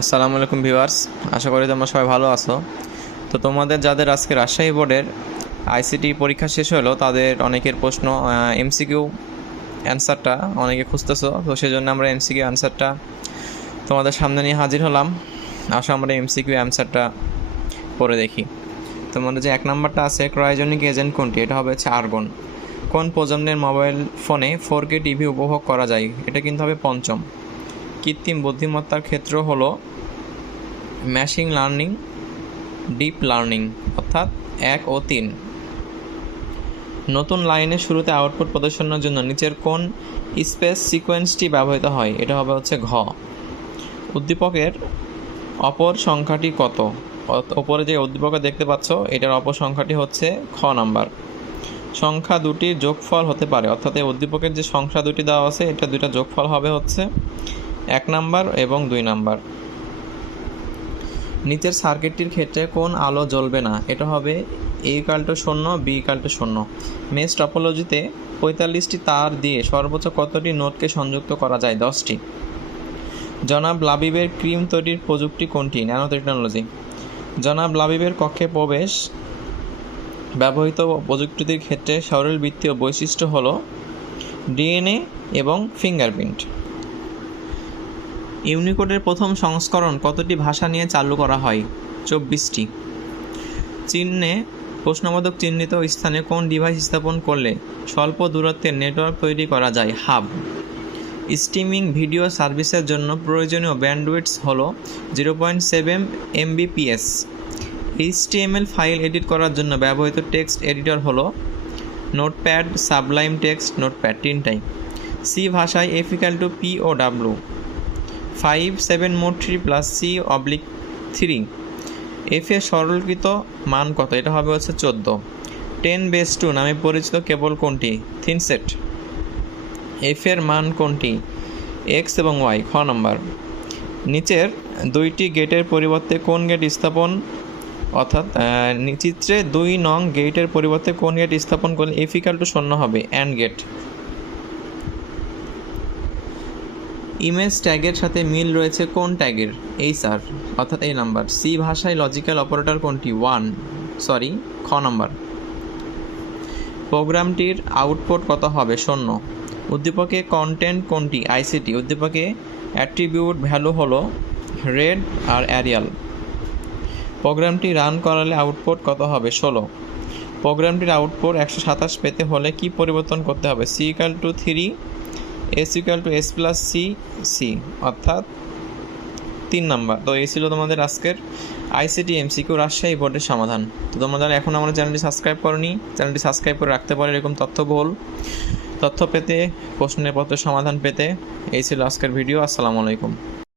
আসসালামু আলাইকুম ভিউয়ার্স, আশা করি তোমরা সবাই ভালো আছো। তো তোমাদের যাদের আজকে রাজশাহী বোর্ডের আইসিটি পরীক্ষা শেষ হলো, তাদের অনেকের প্রশ্ন এমসিকিউ অ্যান্সারটা অনেকে খুঁজতেছো, তো সেজন্য আমরা এমসিকিউ অ্যান্সারটা তোমাদের সামনে নিয়ে হাজির হলাম। আসো আমরা এমসিকিউ অ্যান্সারটা পড়ে দেখি। তোমাদের যে এক নাম্বারটা আছে, ক্রায়োজনিক এজেন্ট কোনটি? এটা হবে হচ্ছে আর্গন। কোন প্রজন্মের মোবাইল ফোনে ফোর কে টিভি উপভোগ করা যায়? এটা কিন্তু হবে পঞ্চম। কৃত্রিম বুদ্ধিমত্তার ক্ষেত্র হলো ম্যাশিং লার্নিং ডিপ লার্নিং অর্থাৎ এক ও তিন। নতুন লাইনের শুরুতে আউটপুট প্রদর্শনের জন্য নিচের কোন স্পেস সিকোয়েন্সটি ব্যবহৃত হয়? এটা হবে হচ্ছে ঘ। উদ্দীপকের অপর সংখ্যাটি কত? ওপরে যে উদ্দীপক দেখতে পাচ্ছ, এটার অপর সংখ্যাটি হচ্ছে খ নাম্বার। সংখ্যা দুটির যোগফল হতে পারে, অর্থাৎ এই উদ্দীপকের যে সংখ্যা দুটি দেওয়া আছে, এটা দুইটা যোগফল হবে হচ্ছে এক নাম্বার এবং দুই নাম্বার। নিচের সার্কিটটির ক্ষেত্রে কোন আলো জ্বলবে না? এটা হবে এ ইকাল টু শূন্য বি ইকাল টু শূন্য। মেস টপোলজিতে পঁয়তাল্লিশটি তার দিয়ে সর্বোচ্চ কতটি নোটকে সংযুক্ত করা যায়? দশটি। জনাব লাবিবের ক্রিম তৈরির প্রযুক্তি কোনটি? ন্যানো টেকনোলজি জনাব লাবিবের কক্ষে প্রবেশ ব্যবহৃত প্রযুক্তির ক্ষেত্রে সরলবৃত্তীয় বৈশিষ্ট্য হল ডিএনএ এবং ফিঙ্গারপ্রিন্ট। ইউনিকোডের প্রথম সংস্করণ কতটি ভাষা নিয়ে চালু করা হয়? চব্বিশটি। চিহ্নে প্রশ্নবোধক চিহ্নিত স্থানে কোন ডিভাইস স্থাপন করলে স্বল্প দূরত্বের নেটওয়ার্ক তৈরি করা যায়? হাব স্ট্রিমিং ভিডিও সার্ভিসের জন্য প্রয়োজনীয় ব্যান্ডউইডথ হল zero point seven Mbps HTML file edit করার জন্য ব্যবহৃত টেক্সট এডিটর হল নোটপ্যাড সাবলাইম টেক্সট নোটপ্যাড তিনটাই। সি ভাষায় F equal to P five seven মোট three plus C oblique three. F এর সরলীকৃত মান কত? এটা হবে হচ্ছে চোদ্দ। টেন বেস টু নামে পরিচিত কেবল কোনটি? থিনসেট এফ এর মান কোনটি? এক্স এবং ওয়াই, খ নম্বর। নিচের দুইটি গেটের পরিবর্তে কোন গেট স্থাপন? অর্থাৎ চিত্রে দুই নং গেটের পরিবর্তে কোন গেট স্থাপন করলে এফিক্যাল টু শূন্য হবে? And get. ইমেজ ট্যাগের সাথে মিল রয়েছে কোন ট্যাগের? এই স্যার, অর্থাৎ এই নাম্বার। সি ভাষায় লজিক্যাল অপারেটর কোনটি? ওয়ান সরি খ নাম্বার। প্রোগ্রামটির আউটপুট কত হবে? শূন্য। উদ্দীপকে কন্টেন্ট কোনটি? আইসিটি উদ্দীপকে অ্যাট্রিবিউট ভ্যালু হলো রেড আর অ্যারিয়াল প্রোগ্রামটি রান করালে আউটপুট কত হবে? ষোলো। প্রোগ্রামটির আউটপুট একশো সাতাশ পেতে হলে কি পরিবর্তন করতে হবে? C equal to three S equal to S plus C C অর্থাৎ তিন নাম্বার। তো এই ছিল তোমাদের আজকের আইসিটি এমসিকিউ রাজশাহী বোর্ডের সমাধান। তো তোমরা যারা এখন আমাদের চ্যানেলটি সাবস্ক্রাইব করনি, চ্যানেলটি সাবস্ক্রাইব করে রাখতে পারো এরকম তথ্যবহুল তথ্য পেতে, প্রশ্নের পত্রের সমাধান পেতে, এই ছিল আজকের ভিডিও। আসসালামু আলাইকুম।